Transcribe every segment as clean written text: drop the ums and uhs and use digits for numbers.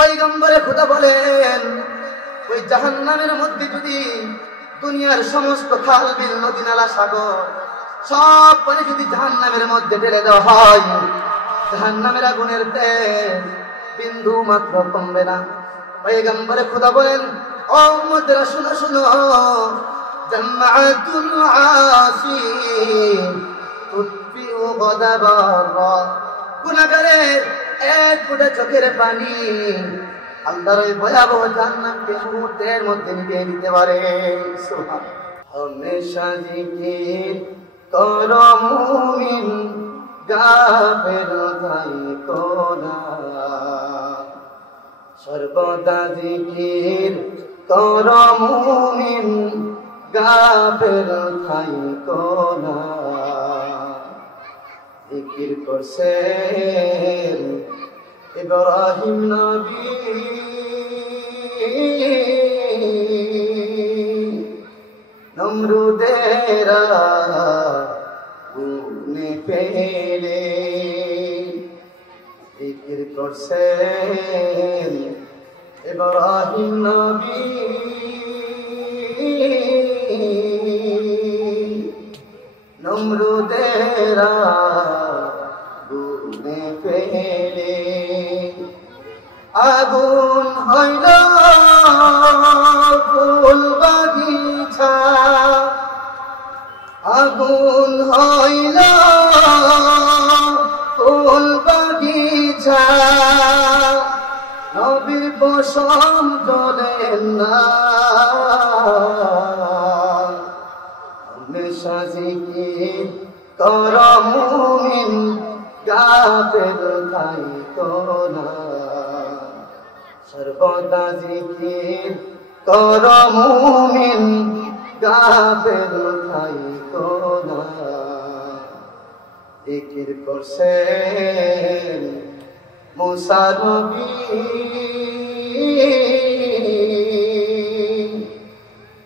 পয়গম্বরে খোদা বলেন, ওই জাহান্নামের মধ্যে যদি দুনিয়ার সমস্ত খাল বিল নদী নালা সাগর সব পানি যদি জাহান্নামের মধ্যে ঢেলে দেওয়া হয়, জাহান্নামের আগুনের তেজ বিন্দু মাত্র কমবে না। পয়গম্বরে খোদা বলেন, ও উম্মতেরা শুনো শুনো, জান্নাতুল আসি তুতফিউ গাদাবার, গুনাহগারের এক ফোঁটা চোখের পানি আল্লাহর ওই ভয়াবহ জাহান্নামকে মুহূর্তের মধ্যে নিভিয়ে দিতে পারে। সুবহানাল্লাহ। হমেশা জিকির করো মুমিন, গাফেল থাইকো না। সর্বদা জিকির করো মুমিন, গাফেল থাইকো না। জিকির করছেন ইব্রাহিম নবী, নমরুদের আগুনে ফেলে। জিকির করছেন ইব্রাহিম নবী, নমরুদের আগুনে ফেলে। আগুন হইল ফুল বাগিচা, আগুন হইল ফুল বাগিচা, নবীর পশম জ্বলে না। হমেশা জিকির করো মুমিন, গাফেল থাইকো না। সর্বদা জিকির করো মুমিন, গাফেল থাইকো না। জিকির করছেন মুসা নবী,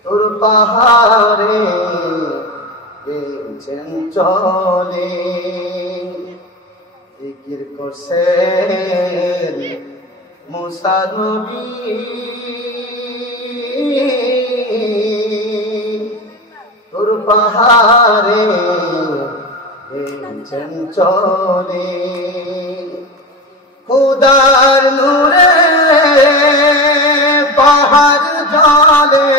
তোর পাহাড়ে গেছেন চলে। জিকির করছেন মুসা নবী, তোর পাহাড়ে গেছেন চলে। খোদার নূরে পাহাড় জ্বলে,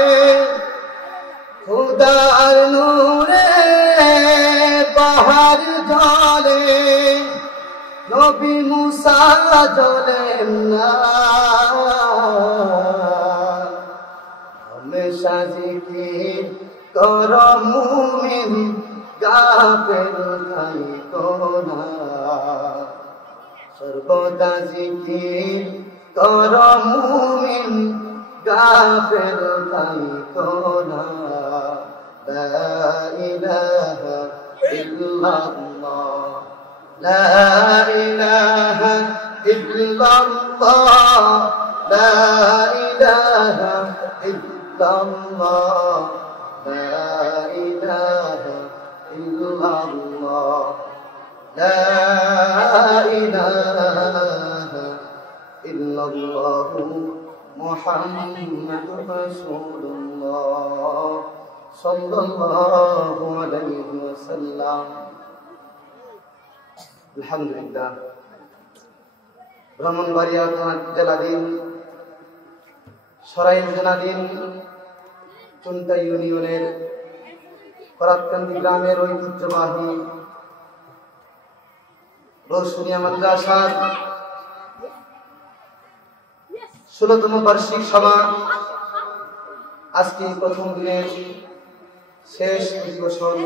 খোদার নূরে পাহাড় জ্বলে, নবী মুসা জ্বলেন না। হমেশা জিকির করো মুমিন, গাফেল থাইকো না। সর্বদা জিকির করো মুমিন, গাফেল থাইকো না। লা ইলাহা ইল্লাল্লাহ, লা ইলাহা ইল্লাল্লাহ, লা ইলাহা ইল্লাল্লাহ, লা ইলাহা ইল্লাল্লাহ, লা ইলাহা ইল্লাল্লাহ, মুহাম্মাদুর রাসূলুল্লাহ সাল্লাল্লাহু আলাইহি ওয়াসাল্লাম। আলহামদুলিল্লাহ। ব্রাহ্মণবাড়িয়া জেলাধীন সরাইল জেলাধীন চুন্তা ইউনিয়নের করাতকান্দি গ্রামের ঐতিহ্যবাহী রৌশনিয়া মাদ্রাসার 16তম বার্ষিক সভা আজকে প্রথম দিনের শেষ অধিবেশন।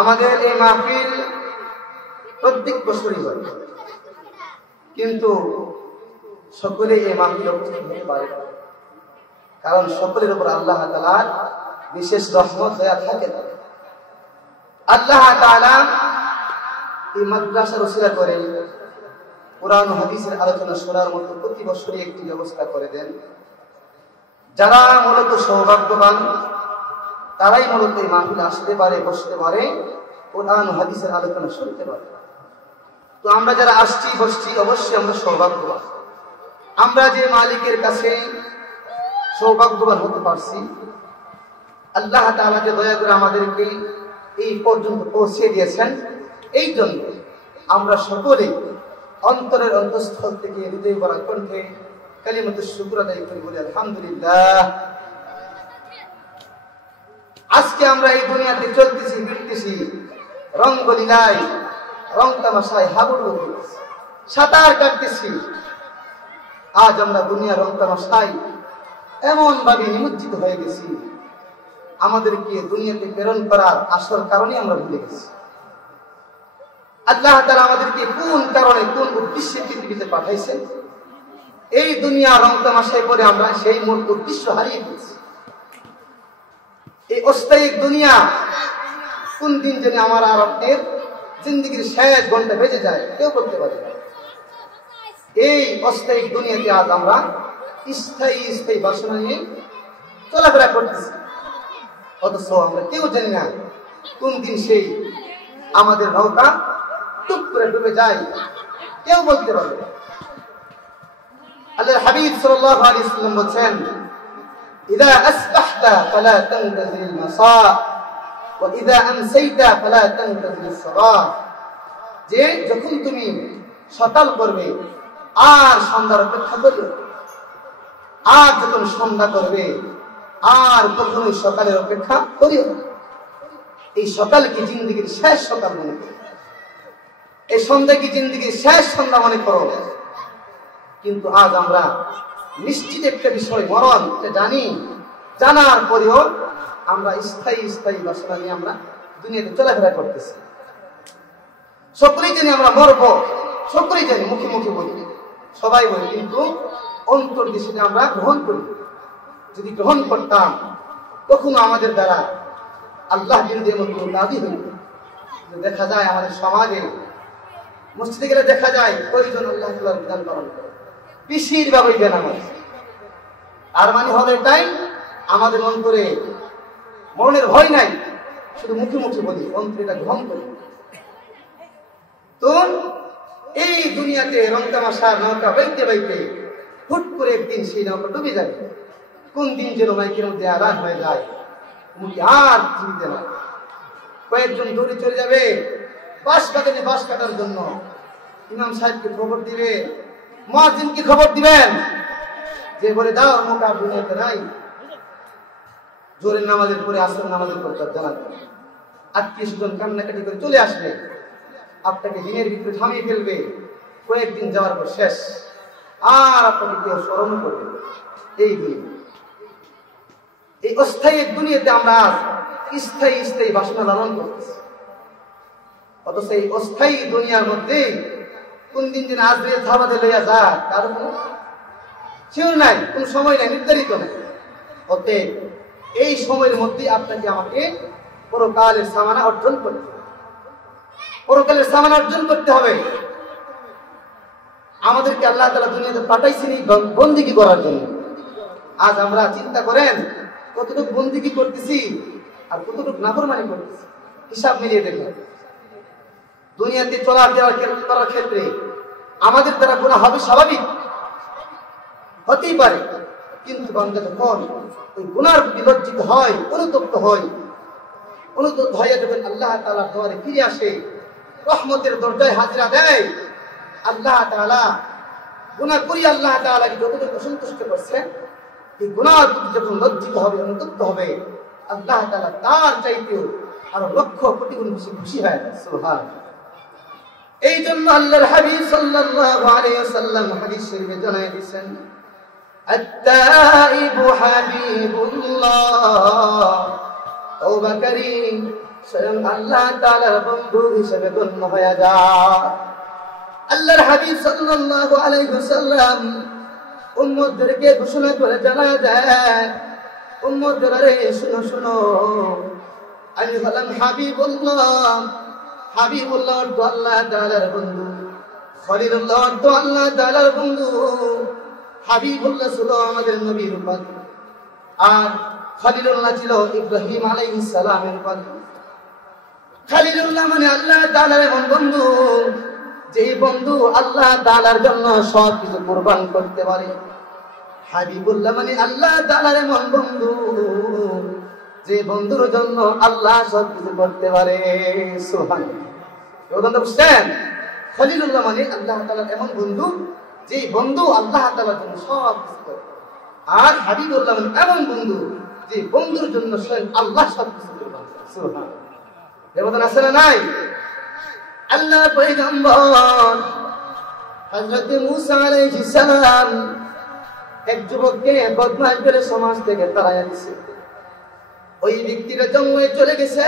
আমাদের এই মাহফিল প্রত্যেক বছরই হয়, কিন্তু সকলে এই মাহফিল উপস্থিত হতে পারে না, কারণ সকলের উপর আল্লাহ তাআলার বিশেষ রহমত দয়া থাকে না। আল্লাহ তাআলা এই মাদ্রাসার উসিলা করে কুরআন ও হাদিসের আলোচনা শোনার মতো প্রতি বছরই একটি ব্যবস্থা করে দেন। যারা মূলত সৌভাগ্যবান তারাই মূলত এই মাহফিলে আসতে পারে, বসতে পারে, কুরআন ও হাদিসের আলোচনা শুনতে পারে। তো আমরা যারা আসছি বসছি অবশ্যই আমরা সৌভাগ্যবান। আমরা যে মালিকের কাছে সৌভাগ্যবান হতে পারছি, আল্লাহ তাআলা যে দয়া করে আমাদেরকে এই পর্যন্ত পৌঁছে দিয়েছেন, এই জন্য আমরা সকলে অন্তরের অন্তঃস্থল থেকে হৃদয় ভরা কণ্ঠে কালিমাতুশ শুকর আদায় করি, বলি আলহামদুলিল্লাহ। আজকে আমরা এই দুনিয়াতে চলতেছি ফিরতেছি রঙ্গলীলায়, রং তামাশায় হাবুডুবু করতেছি, সাঁতার কাটতেছি। আজ আমরা দুনিয়ার রং তামাশায় এমন ভাবে নিমজ্জিত হয়ে গেছি, আমাদেরকে দুনিয়াতে প্রেরণ করার আসল কারণে আমরা ভুলে গেছি। আল্লাহ তাআলা আমাদেরকে কোন কারণে কোন উদ্দেশ্যে পৃথিবীতে পাঠাইছেন, এই দুনিয়া রং তামাশায় পরে আমরা সেই মূল উদ্দেশ্য হারিয়ে ফেলছি। এই অস্থায়ী দুনিয়া কোন দিন যেন আমার আর আপনার জিন্দগির শেষ ঘন্টা বেজে যায় কেউ বলতে পারে না। এই অস্থায়ী দুনিয়াতে আজ আমরা স্থায়ী স্থায়ী বাসনা নিয়ে চলাফেরা করতেছি, অথচ আমরা কেউ জানি না কোন দিন সেই আমাদের নৌকা টুক করে ডুবে যায়, কেউ বলতে পারবে না। আল্লাহর হাবিব সাল্লাল্লাহু আলাইহি ওয়াসাল্লাম বলেন, ইযা আসবাহতা ফালা তানতাজিল মাসা ওয়া ইযা আমসাইতা ফালা তানতাজিল সাবাহ। যে যখন তুমি সকাল করবে আর সন্ধ্যার অপেক্ষা করিও, আর যখন সন্ধ্যা করবে আর কখনোই সকালের অপেক্ষা করিও। এই সকাল কি জিন্দগির শেষ সকাল মনে করো, এই সন্ধ্যা কি জিন্দগির শেষ সন্ধ্যা মনে করো। কিন্তু আজ আমরা নিশ্চিত একটা বিষয় মরণ জানি, জানার পরেও আমরা স্থায়ী স্থায়ী বাসনা নিয়ে আমরা দুনিয়াতে চলাফেরা করতেছি। সকলেই জানি আমরা মরব, সকলেই জানি, মুখে মুখে বলি, সবাই বলি, কিন্তু অন্তর দিয়ে সেটা আমরা গ্রহণ করি। যদি গ্রহণ করতাম কখনো আমাদের দ্বারা আল্লাহ বিরোধী এমন কোনো কাজই হইত। দেখা যায় আমাদের সমাজে মসজিদে গেলে দেখা যায় কয়জন আল্লাহ তাআলার বিধান পালন করে, বেশিরভাগ ওই বেনামাজ। আর মানে হলো এটাই, আমাদের অন্তরে মরণের ভয় নাই, শুধু মুখে মুখে বলি, অন্তরে এটা গ্রহণ করি। তো এই দুনিয়াতে রং তামাশার নৌকা বাইতে বাইতে হুট করে একদিন সেই নৌকা ডুবে যাবে। কোন দিন যেন মাইকের মধ্যে আওয়াজ হয়ে যায়, মুখে আর চিনতে না, কয়েকজন দৌড়ে চলে যাবে বাঁশ বাগানে বাঁশ কাটার জন্য। ইমাম সাহেবকে খবর দিবে, মুয়াজ্জিনকে খবর দিবেন, যে বলে দাও নৌকা দুনিয়াতে নাই। জোরের নামাজের পরে আসর নামাজের পরে তার জানা যাবে। আত্মীয় স্বজন কান্নাকাটি করে চলে আসবে, আপনাকে দিনের ভিতরে থামিয়ে ফেলবে। কয়েকদিন যাওয়ার পর শেষ, আর আপনাকে কেউ স্মরণ করবে। এই দুনিয়া, এই অস্থায়ী দুনিয়াতে আমরা স্থায়ী স্থায়ী বাসনা লালন করতেছি, অথচ এই অস্থায়ী দুনিয়ার মধ্যে কোন দিন যেন আসবে ধাবাতে লইয়া যায় তার কোনো শিওর নাই, কোন সময় নাই, নির্ধারিত নাই। অতএব এই সময়ের মধ্যে আপনাকে আমাকে পরকালের সামানা অর্জন করতে হবে, পরকালের সামানা অর্জন করতে হবে। আমাদেরকে আল্লাহ তাআলা দুনিয়াতে পাঠাইছেন এই বন্দেগী করার জন্য। আজ আমরা চিন্তা করেন কতটুকু বন্দেগী করতেছি আর কতটুকু নাফরমানি করতেছি, হিসাব মিলিয়ে দেখেন। দুনিয়াতে চলাফেরা করার ক্ষেত্রে আমাদের দ্বারা গুনাহ হবে স্বাভাবিক, হতেই পারে, কিন্তু বান্দা যখন ওই গুনার প্রতি লজ্জিত হয়, অনুতপ্ত হয়, অনুতপ্ত হয়ে যখন আল্লাহ তাআলার দরবারে ফিরে আসে, রহমতের দরজায় হাজিরা দেয়, আল্লাহ তাআলা গুনাহ করি আল্লাহ তাআলাকে যতটুকু সন্তুষ্ট করছে, এই গুনার প্রতি যখন লজ্জিত হবে, অনুতপ্ত হবে, আল্লাহ তাআলা তার চাইতেও আরো লক্ষ কোটি গুণ বেশি খুশি হয়। সুবহানাল্লাহ। এই জন্য আল্লাহর হাবিব সাল্লাল্লাহু আলাইহি ওয়াসাল্লাম হাদিস শরীফে জানায় দিয়েছেন, আত-তাইবু হাবিবুল্লাহ, তওবাকারী স্বয়ং আল্লাহ তাআলার বন্ধু হিসেবে গণ্য হয়ে যায়। আল্লাহর হাবিব সাল্লাল্লাহু আলাইহি ওয়াসাল্লাম উম্মতদেরকে ঘোষণা করে জানায় দেয়, উম্মতরা রে শুনো শুনো, আমি হলাম হাবিবুল্লাহ। হাবিবুল্লাহ অর্থ আল্লাহ তাআলার বন্ধু, খলিলুল্লাহ অর্থ আল্লাহ তাআলার বন্ধু। হাবিবুল্লাহ ছিল আমাদের নবীর উপাধি, আর খলিলুল্লাহ ছিল ইব্রাহিম আলাইহিস সালামের উপাধি। খলিলুল্লাহ মানে আল্লাহ তাআলার এমন বন্ধু যে বন্ধু আল্লাহ তাআলার জন্য সব কিছু কুরবান করতে পারে, হাবিবুল্লাহ মানে আল্লাহ তাআলার এমন বন্ধু যে বন্ধুর জন্য আল্লাহ সব কিছু করতে পারে। সুবহানাল্লাহ, বুঝছেন? খলিলুল্লাহ মানে আল্লাহ তাআলার এমন বন্ধু যে বন্ধু আল্লাহ তাআলার জন্য সব কিছু করে। আর হাবিবুল্লাহ মানে এমন বন্ধু যে বন্ধুর জন্য স্বয়ং আল্লাহ সব কিছু করবে। সুবহানাল্লাহ, দেবতা আছে না নাই? আল্লাহর পয়গম্বর হযরত মূসা আলাইহিস সালাম এক যুবককে বদমাশ করে সমাজ থেকে তাড়াইয়া দিয়েছে। ওই ব্যক্তিটা জঙ্গলে চলে গেছে।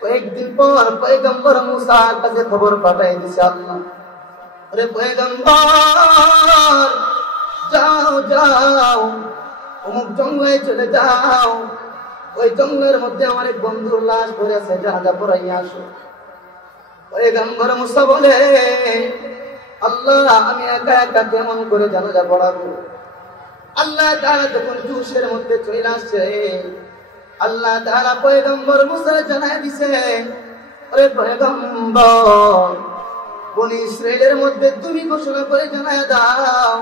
কয়েকদিন পর পয়গম্বর মূসার কাছে খবর পাঠাই দিয়েছে আল্লাহ, আরে পয়গম্বর যাও যাও অমুক জঙ্গলে চলে যাও, ওই জঙ্গলের মধ্যে আমার এক বন্ধুর লাশ পড়ে আছে, জানাজা পড়াইয়া আসো। পয়গম্বর মূসা বলে, আল্লাহ আমি একা একা কেমন করে জানাজা পড়াবো? আল্লাহ তাআলা যখন জোশের মধ্যে চলে আসছে, আল্লাহ তাআলা পয়গম্বর মূসাকে জানায় দিছে, আরে পয়গম্বর বনি ইসরাইলের মধ্যে তুমি ঘোষণা করে জানায় দাও,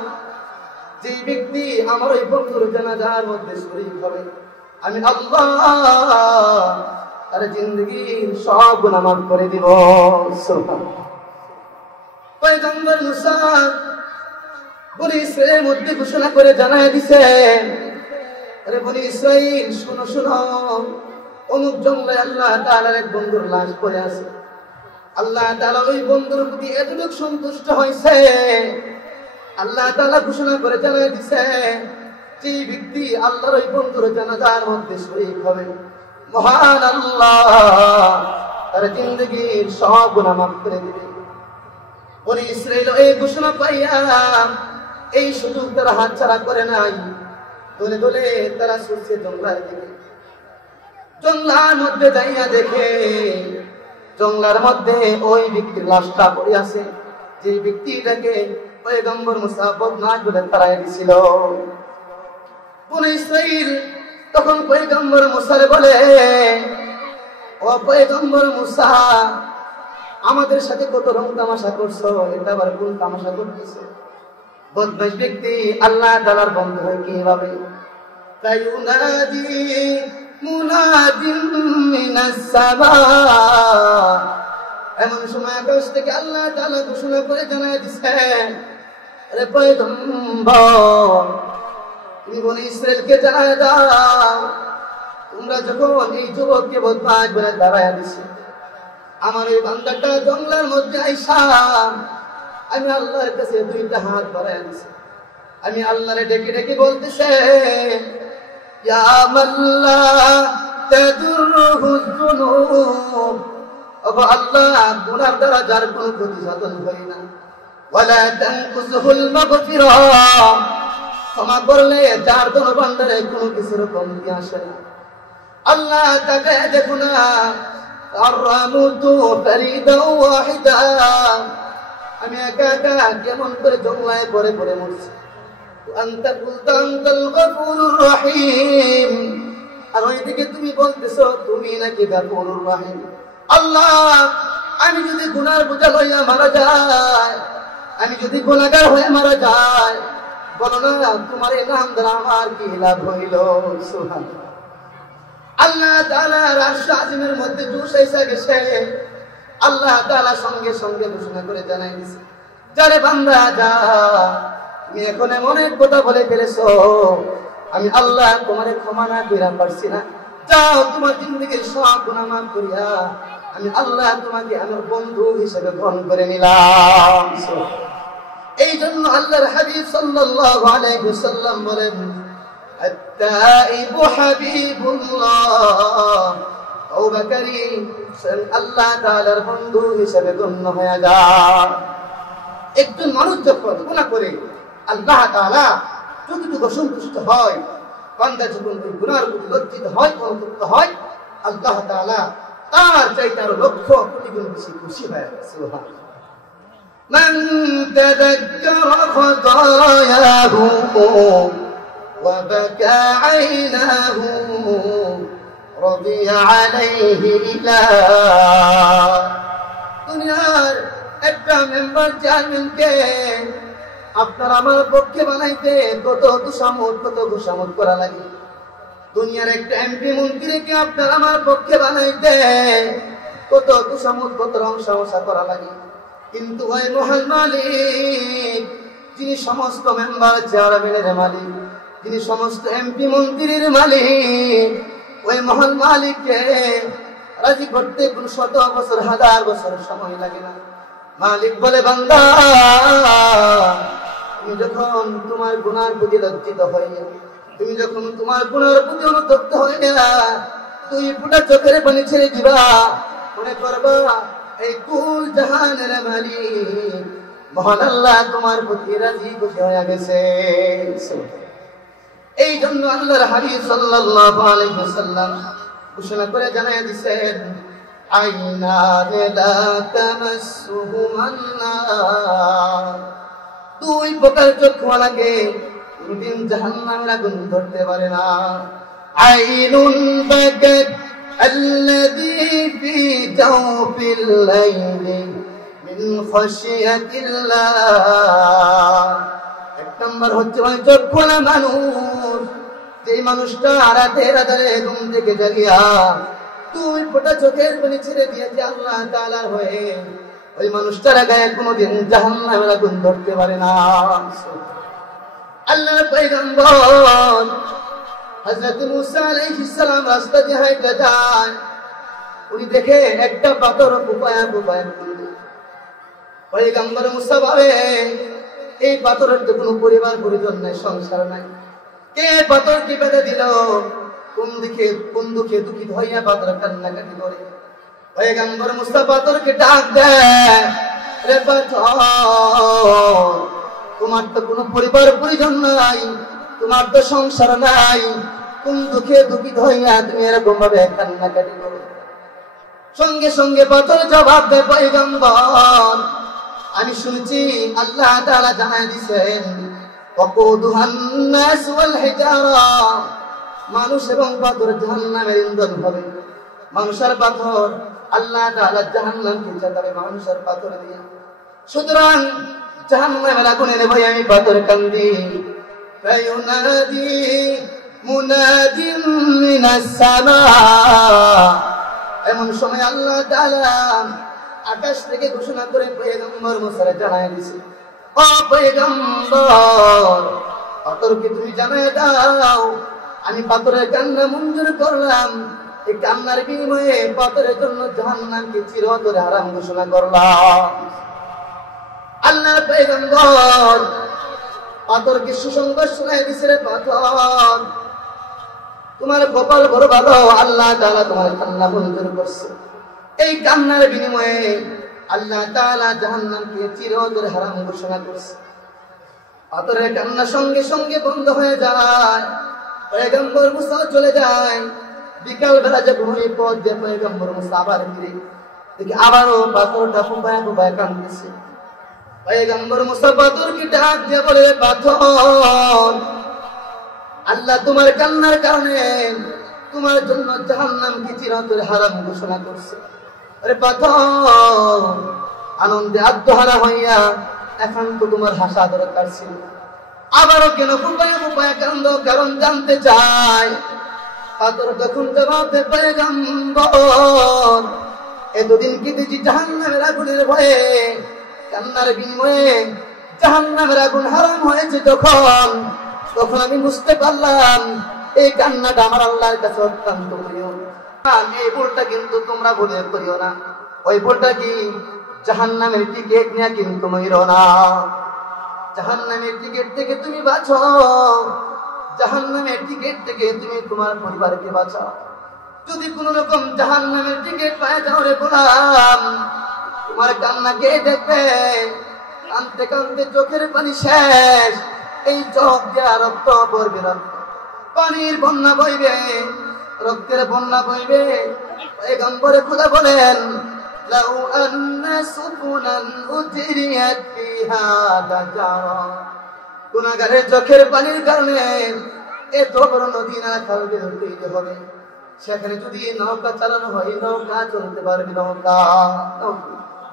যে ব্যক্তি আমার ওই বন্ধুর জানাজার মধ্যে শরীক হবে, আমি আল্লাহ তার জিন্দেগীর সব গুনাহ মাফ করে দিব। সুবহানাল্লাহ, পয়গম্বর মূসা বনি ইসরাইলের মধ্যে ঘোষণা করে জানায় দিছে, আরে বনি ইসরাইল শুনো শুনো, অমুক জঙ্গলে আল্লাহ তাআলার এক বন্ধুর লাশ পড়ে আছে। আল্লাহ তাআলা ওই বন্ধুর প্রতি এতটুকু সন্তুষ্ট হয়েছে, আল্লাহ তাআলা ঘোষণা করে জানায় দিছে, যে ব্যক্তি আল্লাহর ওই বন্ধুর জানাজার মধ্যে শরীক হবে, মহান আল্লাহ তার জিন্দেগীর সব গুনাহ মাফ করে দিবে। বনি ইসরাইল এই ঘোষণা পাইয়া এই সুযোগ তারা হাতছাড়া করে নাই। দলে দলে তারা ছুটছে জঙ্গলার দিকে। জঙ্গলার মধ্যে যাইয়া দেখে জঙ্গলার মধ্যে ওই ব্যক্তির লাশটা পড়ে আছে, যে ব্যক্তিটাকে পয়গম্বর মূসা বদমাশ বলে তাড়াইয়া দিছিল। বনি ইসরাইল তখন পয়গম্বর মূসারে বলে, ও পয়গম্বর মূসা, আমাদের সাথে কত রং তামাশা করছো, এটা আবার কোন তামাশা করতেছো? বদমাশ ব্যক্তি আল্লাহ তাআলার বন্ধু হয় কিভাবে? কায়ুনাদি মুনাদিন মিনাস সামা, এমন সময় আকাশ থেকে আল্লাহ তাআলা ঘোষণা করে জানায় দিয়েছেন, আরে পয়গম্বর তুমি বনি ইসরাইলকে জানায় দাও, তোমরা যখন এই যুবককে বদমাশ বলে দাঁড়ায় দিছে, আমার এই বান্দাটা জঙ্গলের মধ্যে আইসা আমি আল্লাহর কাছে দুইটা হাত বাড়ায় দিছি, আমি আল্লাহরে ডেকে ডেকে বলতেছে, ইয়া মাল্লা তাদুরহু যুনুব, ও আল্লাহ গুনার দ্বারা যার কোনো ক্ষতি সাধন হয় না, ওয়ালা তানকুসুল মাগফিরা, ক্ষমা করলে যার দরবারে কোনো কিছুর কমতি আসে না। আল্লাহ তাকে দেখো না, আররামুতু ফারিদা ওয়াহিদা, আমি একা একা কেমন করে জঙ্গলায় পড়ে পড়ে মরছি। আনতা কুলতা আনতাল গফুরুর রহিম, আর ওইদিকে তুমি বলতেছো তুমি নাকি গফুরুর রহিম। আল্লাহ আমি যদি গুনার বোঝা লইয়া মারা যায়, আমি যদি গুনাহগার হয়ে মারা যায়, বলো না তোমার এই নাম দ্বারা আমার কি লাভ হইল? সুবহানাল্লাহ, আল্লাহ তাআলার আরশ আজিমের মধ্যে জোশ এসে গেছে। আল্লাহ তাআলা সঙ্গে সঙ্গে ঘোষণা করে জানাই দিয়েছে, যারে বান্দা যা, তুমি এখন এমন এক কথা বলে ফেলেছো, আমি আল্লাহ তোমারে ক্ষমা না কইরা পারছি না, যাও তোমার জিন্দেগীর সব গুনাহ মাফ করিয়া আমি আল্লাহ তোমাকে আমার বন্ধু হিসেবে গ্রহণ করে নিলাম। এই জন্য আল্লাহর হাবিব সাল্লাল্লাহু আলাইহি ওয়াসাল্লাম বলেন, আত-তাইবু হাবিবুল্লাহ, তওবাকারী আল্লাহ তাআলার বন্ধু হিসেবে গণ্য হয়ে যায়। একজন মানুষ যখন গুনাহ করে আল্লাহ তাআলা যতটুকু সন্তুষ্ট হয়, বান্দা যখন ওই গুনার প্রতি লজ্জিত হয়, অনুতপ্ত হয়, আল্লাহ তাআলা তার চাইতে আরো লক্ষ কোটি গুণ বেশি খুশি হয়। সুবহানাল্লাহ, মান তাযাক্কারা খাতায়াহু ওয়া বাকা আইনাহু রাদিয়া আলাইহি ইলাহ। দুনিয়ার একটা মেম্বার চেয়ারম্যানকে আপনার আমার পক্ষে বানাইতে কত ঘুষামত করা লাগে। দুনিয়ার একটা এমপি মন্ত্রীকে আপনার আমার পক্ষে বানাইতে কত ঘুষামত কত রংসামশা করা লাগে। কিন্তু ওই মহান মালিক, যিনি সমস্ত মেম্বার চেয়ারম্যানের মালিক, যিনি সমস্ত এমপি মন্ত্রীর মালিক, ওই মহান মালিককে রাজি করতে কোন শত বছর হাজার বছর সময় লাগে না। মালিক বলে, বান্দা তুমি যখন তোমার গুনার প্রতি লজ্জিত হইয়া, তুমি যখন তোমার গুনার প্রতি অনুতপ্ত হইয়া তুই ফুটা চোখের পানি ছেড়ে দিবা, মনে করবা এই কুল জাহানের মালিক মহান আল্লাহ তোমার প্রতি রাজি খুশি হয়ে গেছে। এই জন্য আল্লাহর হাবিব সাল্লাল্লাহু আলাইহি ওয়াসাল্লাম ঘোষণা করে জানায় দিয়েছেন, আইনানে লা তামাসসুহুমান নার, দুই প্রকার চক্ষু লাগে কোনদিন জাহান্নামের আগুন ধরতে পারে না। আইনুন বাকাত আল্লাযী ফি জাওফিল লাইলি মিন খাশিয়াতিল্লাহ, এক নম্বর হচ্ছে ওই চক্ষু না মানুষ, যেই মানুষটা রাতের আধারে ঘুম থেকে জাগিয়া দুই ফোঁটা চোখের পানি ছেড়ে দিয়েছে আল্লাহ তাআলার হয়ে, ওই মানুষটার গায়ে কোনোদিন জাহান্নামের আগুন ধরতে পারে না। আল্লাহর পয়গম্বর হযরত মুসা আলাইহিস সালাম রাস্তা দিয়ে হাঁটতে যায়, উনি দেখে একটা পাথর কুপায়া পয়গম্বর মুসা ভাবে এই পাথরের তো কোনো পরিবার পরিজন নাই, সংসার নাই, কে পাথর কি বেঁধে দিল, কোন দুঃখে দুঃখিত হইয়া পাথর কান্নাকাটি করে। পয়গম্বর মুসা পাথরকে ডাক দেয়, রে পাথর, তোমার তো কোনো পরিবার পরিজন নাই, তোমার তো সংসার নাই, কোন দুঃখে দুঃখিত হইয়া তুমি এরকম ভাবে কান্নাকাটি করো। সঙ্গে সঙ্গে পাথর জবাব দেয়, পয়গম্বর আমি শুনছি আল্লাহ তাআলা জানায় দিয়েছেন, ওয়াকুদুহান নাস ওয়াল হিজারা, মানুষ এবং পাথর জাহান্নামের ইন্ধন হবে। মানুষ আর পাথর আল্লাহ তাআলা জাহান্নামকে জ্বালাবে মানুষ আর পাথর দিয়ে। সুতরাং জাহান্নামের আগুনের ভয়ে আমি পাথর কান্দি। ফায়ুনাদি মুনাদিম মিনাস সামা, এমন সময় আল্লাহ তাআলা আকাশ থেকে ঘোষণা করে পয়গম্বর মুসারে জানায় দিয়েছে, ও পয়গম্বর, পাথরকে তুমি জানায় দাও আমি পাথরের কান্না মঞ্জুর করলাম, এই কান্নার বিনিময়ে পাথরের জন্য জাহান্নামকে চিরতরে হারাম ঘোষণা করলাম। আল্লাহর পয়গম্বর পাথরকে সুসংবাদ শোনায় দিয়েছে, রে পাথর, তোমার কপাল বড় ভালো, আল্লাহ তাআলা তোমার কান্না মঞ্জুর করছে। এই কান্নার বিনিময়ে আল্লাহ তাআলা জাহান্নামকে চিরতরে হারাম ঘোষণা করছে। পাথরের কান্না সঙ্গে সঙ্গে বন্ধ হয়ে যায়, পয়গম্বর মুসা চলে যায়। বিকাল বেলা যখন ওই পথ দিয়ে পয়গম্বর মুসা আবার ফিরে দেখি আবারও পাথরটা ফুপায় কাঁদতেছে। পয়গম্বর মুসা পাথরকে ডাক দিয়ে বলে, পাথর, আল্লাহ তোমার কান্নার কারণে তোমার জন্য জাহান্নামকে চিরতরে হারাম ঘোষণা করছে। আরে পাথর, আনন্দে আত্মহারা হইয়া এখন তো তোমার হাসা দরকার ছিল, আবারও কেন ফুপায়া কান্দো, কারণ জানতে চাই। পাথর তখন জবাব দেয়, পয়গম্বর, এতদিন কেটেছি জাহান্নামের আগুনের ভয়ে, কান্নার বিনিময়ে জাহান্নামের আগুন হারাম হয়েছে যখন, তখন আমি বুঝতে পারলাম এই কান্নাটা আমার আল্লাহর কাছে অত্যন্ত প্রিয়। এই ভুলটা কিন্তু তোমরা ভুলে করিও না। ওই ভুলটা কি? জাহান্নামের টিকিট নিয়ে কিন্তু মইরো না। জাহান্নামের টিকিট থেকে তুমি বাঁচো, জাহান্নামের টিকিট থেকে তুমি তোমার পরিবারকে বাঁচাও। যদি কোন রকম জাহান্নামের টিকিট পায় যাও রে গোলাম, তোমার কান্না কে দেখবে? কানতে কানতে চোখের পানি শেষ, এই চোখ দিয়া রক্ত পড়বে, রক্ত পানির বন্যা বইবে, রক্তের বন্যা বইবে। পয়গম্বরে খোদা বলেন, লাউ আন্না সুফুনান উজরিয়াত ফিহা লাজারা, গুনাহগারের চোখের পানির কারণে এত বড় নদী না খাল বের হবে, সেখানে যদি নৌকা চালানো হয় নৌকা চলতে পারবে, নৌকা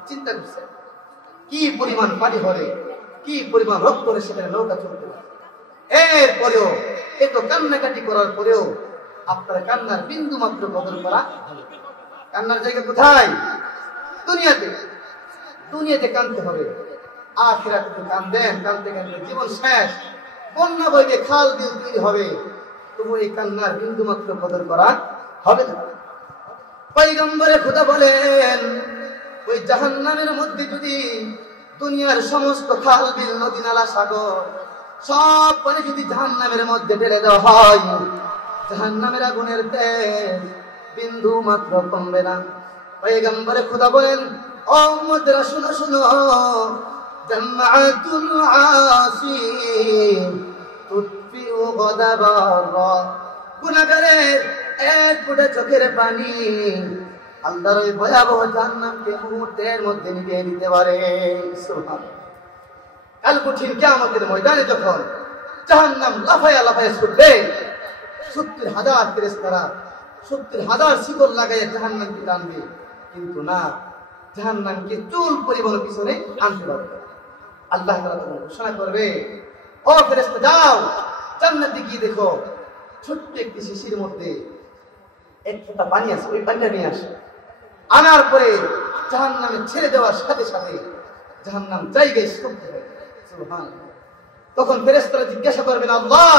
চিন্তা করছে। কি পরিমাণ পানি হলে, কি পরিমাণ রক্ত হলে সেখানে নৌকা চলতে পারে। এরপরেও এত কান্নাকাটি করার পরেও আপনার কান্নার বিন্দু মাত্র কদর করা ভালো। কান্নার জায়গা কোথায়? দুনিয়াতে। দুনিয়াতে কাঁদতে হবে, আখিরাতে তো কাঁদেন, কাঁদতে কাঁদতে জীবন শেষ, বন্যা বইকে খাল বিল তৈরি হবে, তবু এই কান্নার বিন্দু মাত্র কদর করা হবে না। পয়গম্বরে খোদা বলেন, ওই জাহান্নামের মধ্যে যদি দুনিয়ার সমস্ত খাল বিল নদী নালা সাগর সব পানি যদি জাহান্নামের মধ্যে ঢেলে দেওয়া হয়, জাহান্নামের আগুনের তেজ বিন্দু মাত্র কমবে না। পয়গম্বরে খোদা বলেন, ও উম্মতেরা শুনো শুনো, জান্নাতুল আসি তুতফিউ গাদাবার, গুনাহগারের এক ফোঁটা চোখের পানি আল্লাহর ওই ভয়াবহ জাহান্নামকে মুহূর্তের মধ্যে নিভিয়ে দিতে পারে। সুবহানাল্লাহ। কাল কঠিন কিয়ামতের ময়দানে যখন জাহান্নাম লাফায়া লাফায়া ছুটবে, ৭০,০০০ ফেরেশতারা ৭০,০০০ শিকল লাগাইয়া জাহান্নামকে টানবে, কিন্তু না, জাহান্নামকে চুল পরিমাণ পিছনে আনতে পারবে। আল্লাহ তাআলা তখন ঘোষণা করবে, ও ফেরেশতা যাও জান্নাতে গিয়ে দেখো ছোট্ট একটি শিশির মধ্যে এক ফোঁটা পানি আছে, ওই পানিটা নিয়ে আসে। আনার পরে জাহান্নামে ছেড়ে দেওয়ার সাথে সাথে জাহান্নাম জায়গায় স্তব্ধ হয়ে যায়। সুবহানাল্লাহ। তখন ফেরেশতারা জিজ্ঞাসা করবেন, আল্লাহ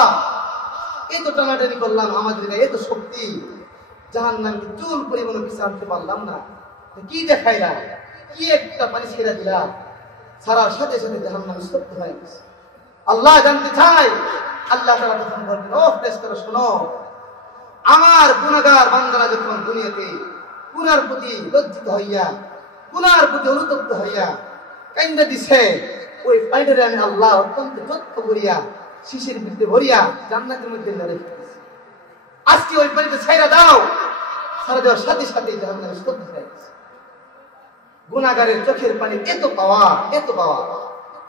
এই তো টানাটানি করলাম, আমাদের গায়ে এত শক্তি, জাহান্নামকে চুল পরিমাণ পিছনে আনতে পারলাম না, কি দেখাইলা, কি একটা পানি ছেড়ে দিলা, ছাড়ার সাথে সাথে জাহান্নাম স্তব্ধ হয়ে গেছে। আল্লাহ জানতে চায়। আল্লাহ তাআলা তখন বলবেন, ও ফেরেশতারা শোনো, আমার গুনাহগার বান্দারা যখন দুনিয়াতে গুনার প্রতি লজ্জিত হইয়া, গুনার প্রতি অনুতপ্ত হইয়া কাইন্দা দিছে, ওই পানিটারে আমি আল্লাহ অত্যন্ত যত্ন করিয়া শিশির ভিতরে ভরিয়া জান্নাতের মধ্যে রেখে দিয়েছি। আজকে ওই পানিটা ছাইরা দাও, ছাড়া দেওয়ার সাথে সাথে জাহান্নামে স্তব্ধ হয়ে গেছে। গুনাহগারের চোখের পানি এত পাওয়া, এত পাওয়া,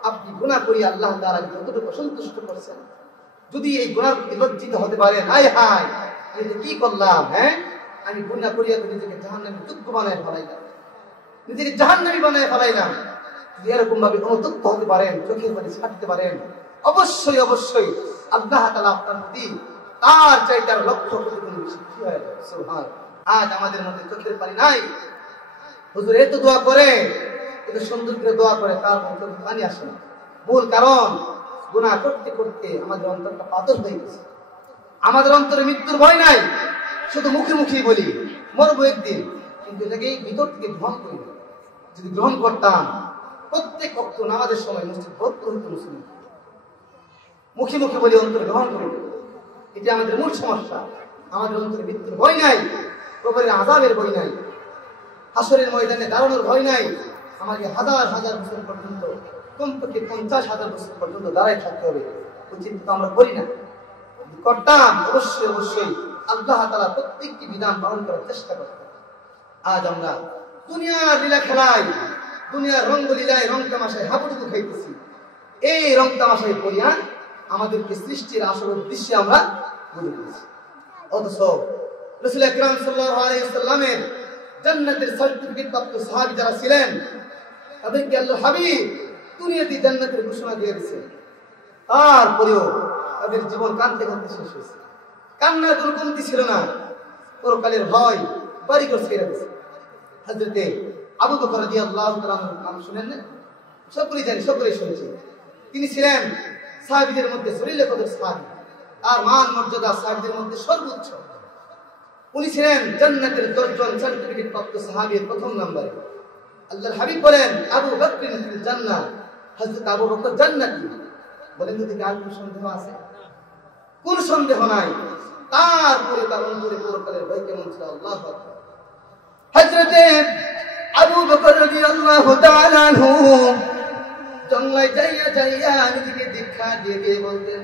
আপনি গুনাহ করিয়া আল্লাহ তাআলা যতটুকু সন্তুষ্ট করছেন, যদি এই গুনার প্রতি লজ্জিত হতে পারেন, হায় হায় আমি কি করলাম, হ্যাঁ আমি গুনাহ করিয়া তো নিজেকে জাহান্নামে যোগ্য বানায় ফেলাইলাম, নিজেকে জাহান্নামী বানায় ফেলাইলাম। যদি এরকম ভাবে অনুতপ্ত হতে পারেন, চোখের পানি ছাড়তে পারেন, অবশ্যই অবশ্যই আল্লাহ তাআলা আপনার প্রতি তার চাইতে আর লক্ষ কোটি গুণ বেশি খুশি হয়ে যাবে। সুবহানাল্লাহ। আজ আমাদের মধ্যে চোখের পানি নাই, হুজুর এত দোয়া করে, এত সুন্দর করে দোয়া করে, তার মধ্যে পানি আসে না। মূল কারণ গুনাহ করতে করতে আমাদের অন্তরটা পাথর হয়ে গেছে। আমাদের অন্তরে মৃত্যুর ভয় নাই, শুধু মুখে মুখেই বলি মরবো একদিন, কিন্তু এটাকে ভিতর থেকে গ্রহণ করি। যদি গ্রহণ করতাম, প্রত্যেক ওয়াক্ত নামাজের সময় মসজিদ ভর্তি হতো মুসলিম, মুখে মুখে বলি অন্তরে গ্রহণ করি। এটা আমাদের মূল সমস্যা। আমাদের অন্তরে মৃত্যুর ভয় নাই, কবরের আযাবের ভয় নাই, হাসরের ময়দানে দাঁড়ানোর ভয় নাই। আমাকে হাজার হাজার বছর পর্যন্ত, কমপক্ষে 50,000 বছর পর্যন্ত দাঁড়ায় থাকতে হবে, ওই চিন্তা আমরা করি না। করতাম অবশ্যই অবশ্যই আল্লাহ তাআলা প্রত্যেকটি বিধান পালন করার চেষ্টা করতাম। আজ আমরা দুনিয়ার লীলা খেলায়, দুনিয়ার রঙ্গলীলায়, রং তামাশায় হাবুডুবু খাইতেছি। এই রং তামাশায় পড়িয়া আমাদেরকে সৃষ্টির আসল উদ্দেশ্যে আমরা ভুলে গেছি। অথচ রাসূল আকরাম সাল্লাল্লাহু আলাইহি ওয়াসাল্লামের জান্নাতের সার্টিফিকেট প্রাপ্ত সাহাবী যারা ছিলেন, তাদেরকে আল্লাহর হাবিব দুনিয়াতে জান্নাতের ঘোষণা দিয়ে দিয়েছেন। তারপরেও তাদের জীবন কাঁদতে কাঁদতে শেষ হয়েছে। কান্নার কোনো কমতি ছিল না। পরকালের ভয় বাড়িঘর ছেড়ে দিয়েছে। হযরতে আবু বকর রাদিয়াল্লাহু তাআলা নাম শুনেন না? সকলেই জানি, সকলেই শুনেছি। তিনি ছিলেন সাহাবীদের মধ্যে সরিলে কদর সাহাবী, আর মান মর্যাদা সাহাবীদের মধ্যে সর্বোচ্চ। উনি ছিলেন জান্নাতের 10 জন সার্টিফিকেট প্রাপ্ত সাহাবীর প্রথম নম্বরে। আল্লাহর হাবিব বলেন, আবু বকর ফিল জান্নাহ, হযরত আবু বকর জান্নাতি। বলেন যদি আর কোনো সন্দেহ আছে? কোন সন্দেহ নাই। তারপরে তার অন্তরে পরকালের ভয় কেমন ছিল, আল্লাহু আকবার। হযরতে আবু বকর রাদিয়াল্লাহু তাআলা আনহু জঙ্গলে যাইয়া যাইয়া নিজেকে দীক্ষা দিয়ে দিয়ে বলতেন,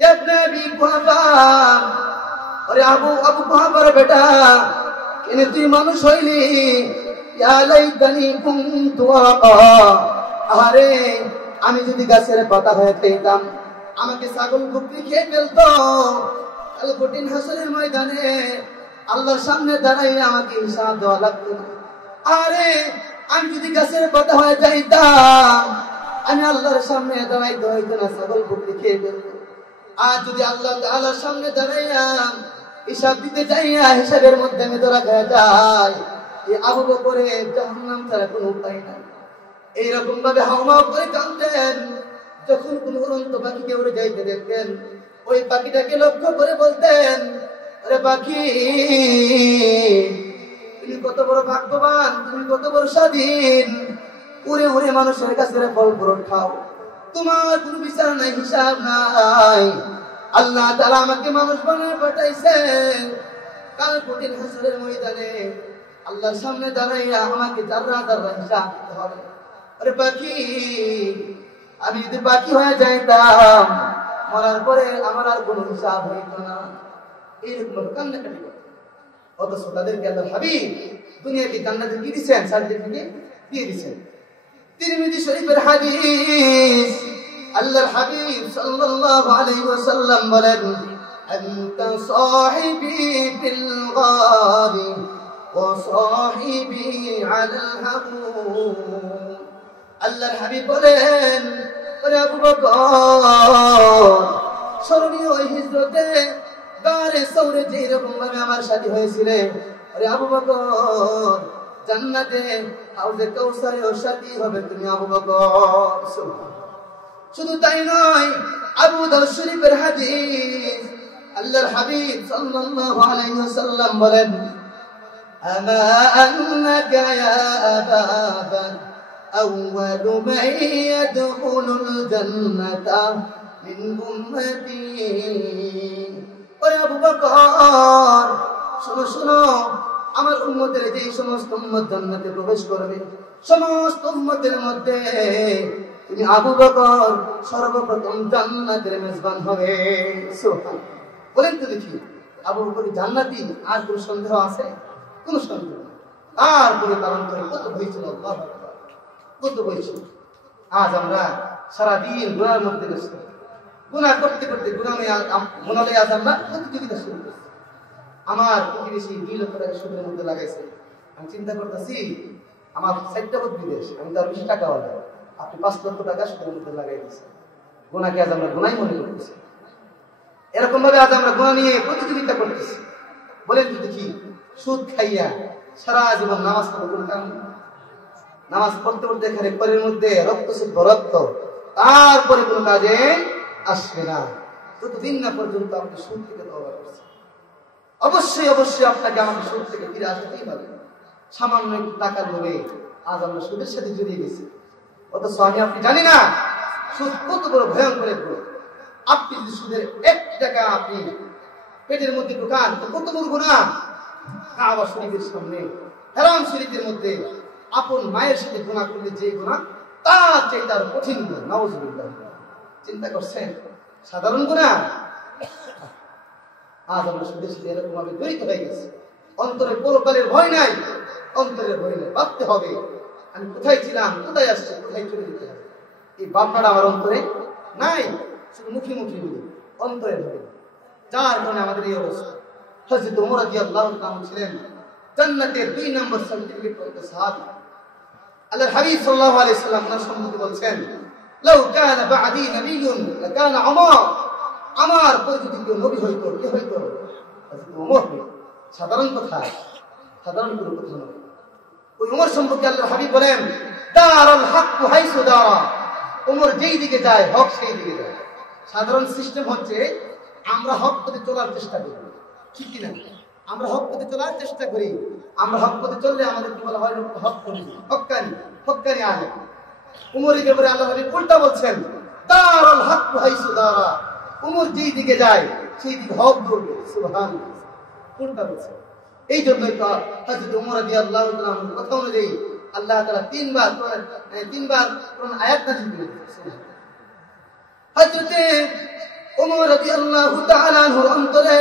ইবনে আবি কুহাফা, আরে আবু কুহাফার বেটা, কেন তুই মানুষ হইলি? ইয়া লাইতানি কুনতু ওয়ারাকা, আরে আমি যদি গাছের পাতা হয়ে থাকতাম, আমাকে ছাগল বকরি খেয়ে ফেলতো, কাল কঠিন হাসরের ময়দানে আল্লাহর সামনে দাঁড়াই আমাকে হিসাব দেওয়া লাগতো না। আরে আমি যদি গাছের পাতা হয়ে যাইতাম, আমি আল্লাহর সামনে দাঁড়াইতে হইতো না, ছাগল বকরি খেয়ে ফেলতো। আর যদি আল্লাহ তাআলার সামনে দাঁড়াইয়া হিসাব দিতে যাইয়া হিসাবের মধ্যে আমি ধরা খেয়ে যাই, এই আবু বকরের জাহান্নাম ছাড়া কোনো উপায় নাই। এইরকম ভাবে হাওমাও করে কাঁদতেন। যখন কোন উড়ন্ত পাখিকে উড়ে যাইতে দেখতেন, ওই পাখিটাকে লক্ষ্য করে বলতেন, আরে পাখি, তুমি কত বড় ভাগ্যবান, তুমি কত বড় স্বাধীন, উড়ে উড়ে মানুষের কাছে ফল ফুরন খাও, তোমার কোনো বিচার নাই, হিসাব নাই। আল্লাহ তাআলা আমাকে মানুষ বানিয়ে পাঠাইছেন, কাল কঠিন হাসরের ময়দানে আল্লাহর সামনে দাঁড়াইয়া আমাকে যাররা যাররা হিসাব দিতে হবে। আরে পাখি, আমি যদি পাখি হয়ে যাইতাম, মরার পরে আমার আর কোনো হিসাব হইতো না। এইরকম কান্নাকাটি করত। অথচ তাদেরকে আল্লাহর হাবিব দুনিয়াকে জান্নাতে কি দিয়েছেন? সার্টিফিকেট দিয়ে দিয়েছেন। তিরমিজি শরীফের হাদিস, আল্লাহর হাবিব সাল্লাল্লাহু আলাইহি ওয়াসাল্লাম বলেন, আনতা সাহিবি ফিল গারি ওয়া সাহিবি আলাল হাবুব। আল্লাহর হাবিব বলেন, ওরে আবু বকর, স্মরণীয় ওই হিজরতে গারে সৌরে যেরকম ভাবে আমার সাথী হয়েছিলে, ওরে আবু বকর, জান্নাতে হাউজে কাউসারেও সাথী হবে তুমি আবু বকর। শুধু তাই নয়, আবু দাউদ শরীফের হাদিস, আল্লাহর হাবিব সাল্লাল্লাহু আলাইহি ওয়াসাল্লাম বলেন, আমা আন্নাকা ইয়া আবা বকর আউয়ালু মান ইয়াদখুলুল জান্নাতা মিন উম্মতি। ওরে আবু বকর, শোনো শোনো, আমার উম্মতের যে সমস্ত উম্মত জান্নাতে প্রবেশ করবে, সমস্ত উম্মতের মধ্যে তুমি আবু বকর সর্বপ্রথম জান্নাতের মেজবান হবে। সুবহানাল্লাহ। বলেন তো দেখি, আবু বকর জান্নাতি, আর কোন সন্দেহ আছে? কোন সন্দেহ নেই। তারপরে পালন করে কত হয়েছিল, আল্লাহু আকবার, কত হয়েছিল। আজ আমরা সারাদিন গুনার মধ্যে ব্যস্ত, গুনাহ করতে করতে গুনাহে আজ আমরা প্রতিযোগিতা শুরু করছি। আমার প্রতিবেশী 2 লক্ষ টাকা সুদের মধ্যে লাগাইছে। আমি চিন্তা করতেছি, আমার 4টা বিদেশ, আমি তার বেশি টাকা ওয়ালা, আপনি 5 লক্ষ টাকা সুদের মধ্যে লাগাই দিচ্ছেন। গুনাহকে আজ আমরা গুনাই মনে করতেছি। এরকম ভাবে আজ আমরা গুনাহ নিয়ে প্রতিযোগিতা করতেছি। বলেন তো দেখি, সুদ খাইয়া সারা জীবন নামাজ পড়ে কোনো কারণ? নামাজ পড়তে পড়তে এখানে পরের মধ্যে রক্ত শুদ্ধ রক্ত, তারপরে কোনো কাজে আসবে না ততদিন না পর্যন্ত আপনি সুদ থেকে তওবা করছেন। অবশ্যই অবশ্যই আপনাকে আমাকে সুদ থেকে ফিরে আসতেই হবে। সামান্য একটু টাকার লোভে আজ আমরা সুদের সাথে জড়িয়ে গেছি। অথচ আমি আপনি জানি না সুদ কত বড় ভয়ঙ্কর এক গুণ। আপনি যদি সুদের 1 টাকা আপনি পেটের মধ্যে ঢোকান তো কত বড় গুনাহ। কাবা শরীফের সামনে, হারাম শরীফের মধ্যে আপন মায়ের সাথে গুনাহ করলে যে গুনাহ, তার চাইতে আরো কঠিন গুনাহ। নাউযুবিল্লাহ। চিন্তা করছেন? সাধারণ গুনাহ। আজ আমরা সুদের সাথে এরকম ভাবে জড়িত হয়ে গেছি। অন্তরে পরকালের ভয় নাই, অন্তরের ভয় নাই। ভাবতে হবে আমি কোথায় ছিলাম, কোথায় আসছি, কোথায় চলে যেতে হবে। এই ভাবনাটা আমার অন্তরে নাই, শুধু মুখে মুখে বলি, অন্তরে ভাবে। যার কারণে আমাদের এই অবস্থা। হযরত ওমর রাদিয়াল্লাহু তাআলা ছিলেন জান্নাতের 2 নম্বর সার্টিফিকেট প্রাপ্ত সাহাবী। আল্লাহর হাবিব সাল্লাল্লাহু আলাইহি সাল্লাম তার সম্পর্কে বলছেন, লাউ কানা বা'দি নাবিয়্যুন লাকানা উমর। আমার পরে যদি কেউ নবী হইতো, কে হইতো? হযরত ওমর হইতো। সাধারণ কথা, সাধারণ কোনো কথা নয়। ওই ওমর সম্পর্কে আল্লাহর হাবিব বলেন, দারুল হক হাইসু দারা। ওমর যেই দিকে যায়, হক সেই দিকে যায়। সাধারণ সিস্টেম হচ্ছে আমরা হক পথে চলার চেষ্টা করি, ঠিক কি না? আমরা হক পথে চলার চেষ্টা করি। আমরা হক পথে চললে আমাদেরকে বলা হয় হক করি, হক্কানি, হক্কানি আলে। উমরের ব্যাপারে আল্লাহ হাবিব উল্টা বলছেন, দারুল হক হাইসু দারা। উমর যেই দিকে যায় সেই দিকে হক ধরবে। সুবহানাল্লাহ। উল্টা বলছেন। এই জন্যই তো হযরত ওমর রাদিয়াল্লাহু তাআলা কথা অনুযায়ী আল্লাহ তাআলা 3 বার কোরআন আয়াত নাযিল করেছেন। হযরত ওমর রাদিয়াল্লাহু তাআলা আনহুর অন্তরে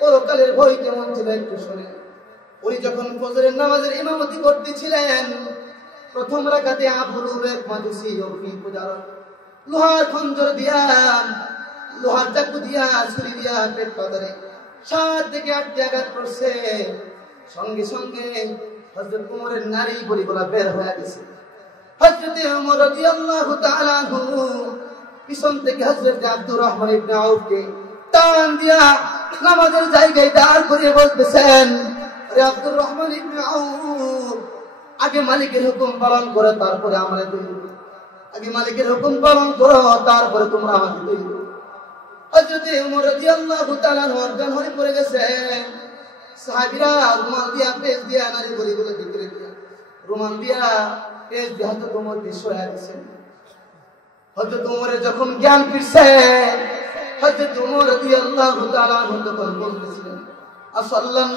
পরকালের ভয় কেমন ছিল একটু শুনে। উনি যখন ফজরের নামাজের ইমামতি করতেছিলেন, প্রথম রাকাতে আবুল এক মাজুসি অগ্নি পূজার লোহার খঞ্জর দিয়া, লোহার চাকু দিয়া, ছুরি দিয়া পেট পাতারে 7 থেকে 8 আঘাত করছে। সঙ্গে সঙ্গে হযরত ওমরের নারী বলিগুলা বের হয়ে গেছে। হযরত ওমর রাদিয়াল্লাহু তাআলা আনহু পিছন থেকে হযরত আব্দুর রহমান ইবনে আউফকে টান দিয়া নামাজের জায়গায় দাঁড় করিয়ে বলতেছেন, আরে আব্দুর রহমান ইবনে আউফ, আগে মালিকের হুকুম পালন করো, তারপরে আমাদের তৈরি। আগে মালিকের হুকুম পালন করো, তারপরে তোমরা আমাকে তৈরি। হযরত ওমর রাদিয়াল্লাহু তাআলা অজ্ঞান হয়ে পড়ে গেছে। সাহাবীরা রুমাল দিয়া পেজ দিয়া নারী বলিগুলো ভিতরে দিয়া রুমাল দিয়া পেজ দিয়া হযরত ওমর দৃশ্য হয়ে গেছে। হযরত ওমরের যখন জ্ঞান ফিরছে, হযরত ওমর রাদিয়াল্লাহু তাআলা তখন বলতেছিলেন, আসাল্লান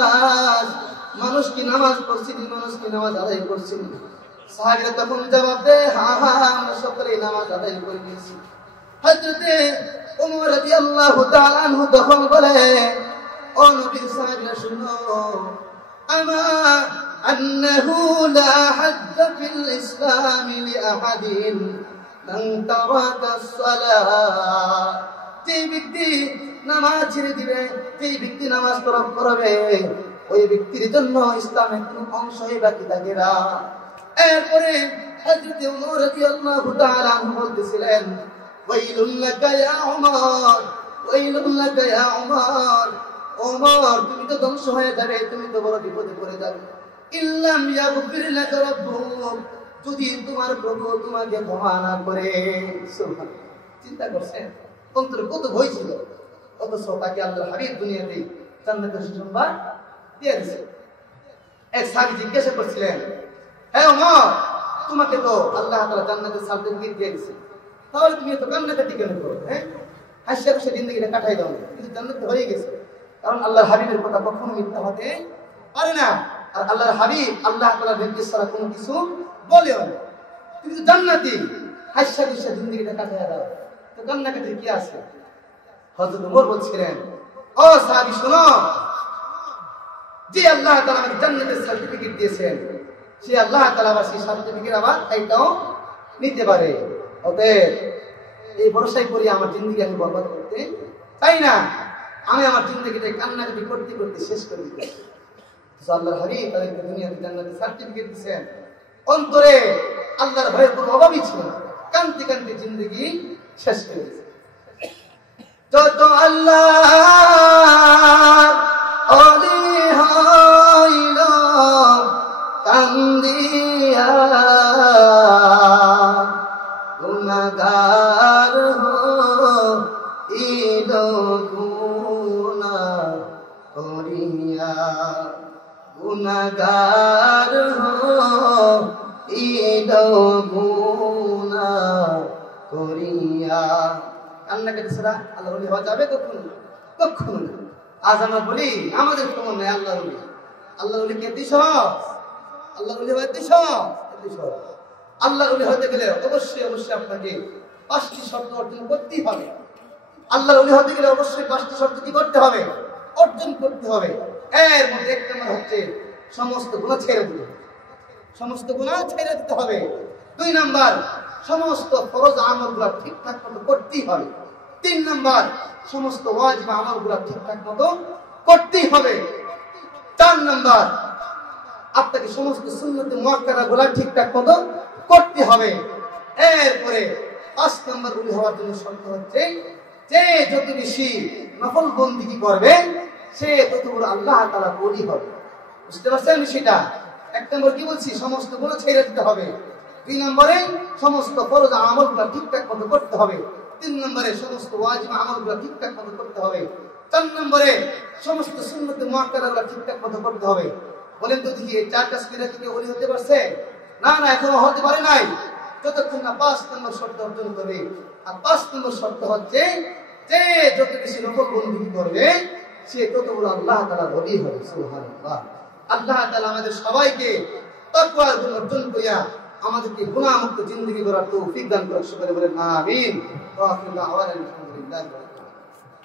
নাস, মানুষ কি নামাজ পড়ছেন, মানুষ কি নামাজ আদায় করছেন? সাহাবীরা তখন জবাব দেয়, হ্যাঁ হ্যাঁ, আমরা সকলেই নামাজ আদায় করে নিয়েছি। হযরত ওমর রাদিয়াল্লাহু তাআলা আনহু তখন বলে, ও নবীর সাহাবীরা শুনো, আমা আন্নাহু লা হাজ্জ ফিল ইসলাম লিআহাদিন মান তারাকা আস-সালাহ। যে ব্যক্তি নামাজ ছেড়ে দিবে, যে ব্যক্তি নামাজ তরক করবে, ওই ব্যক্তির জন্য ইসলামের কোনো অংশই বাকি থাকে না। এরপরে হযরত ওমর রাদিয়াল্লাহু তাআলা আনহু বলতেছিলেন, ওয়াইলুল লাকা ইয়া ওমর, ওয়াইলুল লাকা ইয়া ওমর, ওমর তুমি তো ধ্বংস হয়ে যাবে, তুমি তো বড় বিপদে পড়ে যাবে। ইল্লাম ইয়াগফির লাকা রাব্বুক, যদি তোমার প্রভু তোমাকে ক্ষমা না করে। সুবহানাল্লাহ, চিন্তা করছেন অন্তরে কত ভয় ছিল, অথচ তাকে আল্লাহর হাবিব দুনিয়াতে জান্নাতের সুসংবাদ দিয়ে দিয়েছে। এক সাহাবী জিজ্ঞাসা করছিলেন, হে ওমর, তোমাকে তো আল্লাহ তাআলা জান্নাতের সার্টিফিকেট দিয়ে দিয়েছে, তাহলে তুমি তো কান্নাকাটি কেন করো? হ্যাঁ, হাসিয়া খুশি জিন্দেগিটা কাটাই দাও, কিন্তু জান্নাত হয়ে গেছে। কারণ আল্লাহর হাবিবের কথা কখনো মিথ্যা হতে পারে না। আর আল্লাহর হাবিব আল্লাহ তাআলার নির্দেশ ছাড়া কোনো কিছু বলেও না। তুমি তো জান্নাতি, হাসিয়া খুশি জিন্দেগিটা কাটাই দাও, তো কান্নাকাটির কি আছে? হযরত ওমর বলছিলেন, ও সাহাবী শোনো, যে আল্লাহ তাআলা আমাকে জান্নাতের সার্টিফিকেট দিয়েছেন, সে আল্লাহ তাআলা আবার সেই সার্টিফিকেট আবার এইটাও নিতে পারে। অতএব এই ভরসাই করি আমার জিন্দেগি আমি বরবাদ করতে চাই না। আমি আমার জিন্দেগিটা কান্নাকাটি করতে করতে শেষ করে দিতে চাই। আল্লাহর হাবিব তাদেরকে দুনিয়াতে জান্নাতের সার্টিফিকেট দিয়েছেন, অন্তরে আল্লাহর ভয়ের কোনো অভাবই ছিল না, কান্তি কান্তি জিন্দেগি শেষ করে দিয়েছে। যত আল্লাহ ওলি হইল কান্দিয়া, গুনাহগার হইল গুনাহ করিয়া, গুনাহগার হইল গুনাহ করিয়া। কান্নাকাটি ছাড়া আল্লাহর ওলি হওয়া যাবে কখনো? কখনো না। আজ আমরা বলি আমাদের খবর নেই আল্লাহর ওলি। আল্লাহর ওলি কে সহজ? আল্লাহর ওলি হতে সহজ? আল্লাহর ওলি হতে গেলে অবশ্যই অবশ্যই আপনাকে 5টি শর্ত অর্জন করতেই হবে। আল্লাহর ওলি হতে গেলে অবশ্যই 5টি শর্ত কি করতে হবে? অর্জন করতে হবে। এর মধ্যে এক নম্বর হচ্ছে সমস্ত গুনাহ ছেড়ে দিতে হবে। সমস্ত গুনাহ ছেড়ে দিতে হবে। 2 নাম্বার, সমস্ত ফরজ আমলগুলো ঠিকঠাক মতো করতেই হবে। 3 নাম্বার, সমস্ত ওয়াজিব আমলগুলো ঠিকঠাক মতো করতেই হবে। 4 নাম্বার, আপনাকে সমস্ত সুন্নত মুআক্কাদাগুলো ঠিকঠাক মতো করতে হবে। এরপরে 5 নাম্বার ওলি হওয়ার জন্য শর্ত হচ্ছে যে যত বেশি নফল বন্দেগী করবে সে তত বড় আল্লাহ তাআলা ওলি হবে। বুঝতে পারছেন সেটা? 1 নম্বর কি বলছি? সমস্ত গুনাহ ছেড়ে দিতে হবে। 2 নম্বরে সমস্ত ফরজ আমলগুলো ঠিকঠাক মতো করতে হবে। 3 নম্বরে সমস্ত ওয়াজিব আমলগুলো ঠিকঠাক মতো করতে হবে। 4 নম্বরে সমস্ত সুন্নত মুআক্কাদাগুলো ঠিকঠাক মতো করতে হবে। বলেন তো দেখি, এই 4 কাজ করে কি ওলি হতে পারছে? না না, এখনো হতে পারে নাই, যতক্ষণ না 5 নম্বর শর্ত অর্জন করবে। আর 5 নম্বর শর্ত হচ্ছে যে যত বেশি নফল বন্দেগী করবে সে তত বড় আল্লাহ তাআলা ওলি হবে। সুবহানাল্লাহ। আল্লাহ তাআলা আমাদের সবাইকে তাকওয়ার গুণ অর্জন করিয়া আমাদেরকে গুনাহ মুক্ত জিন্দেগি গড়ার তৌফিক দান করুন। সকলে বলেন আমিন। ওয়া আখিরু দাওয়ানা আলহামদুলিল্লাহ।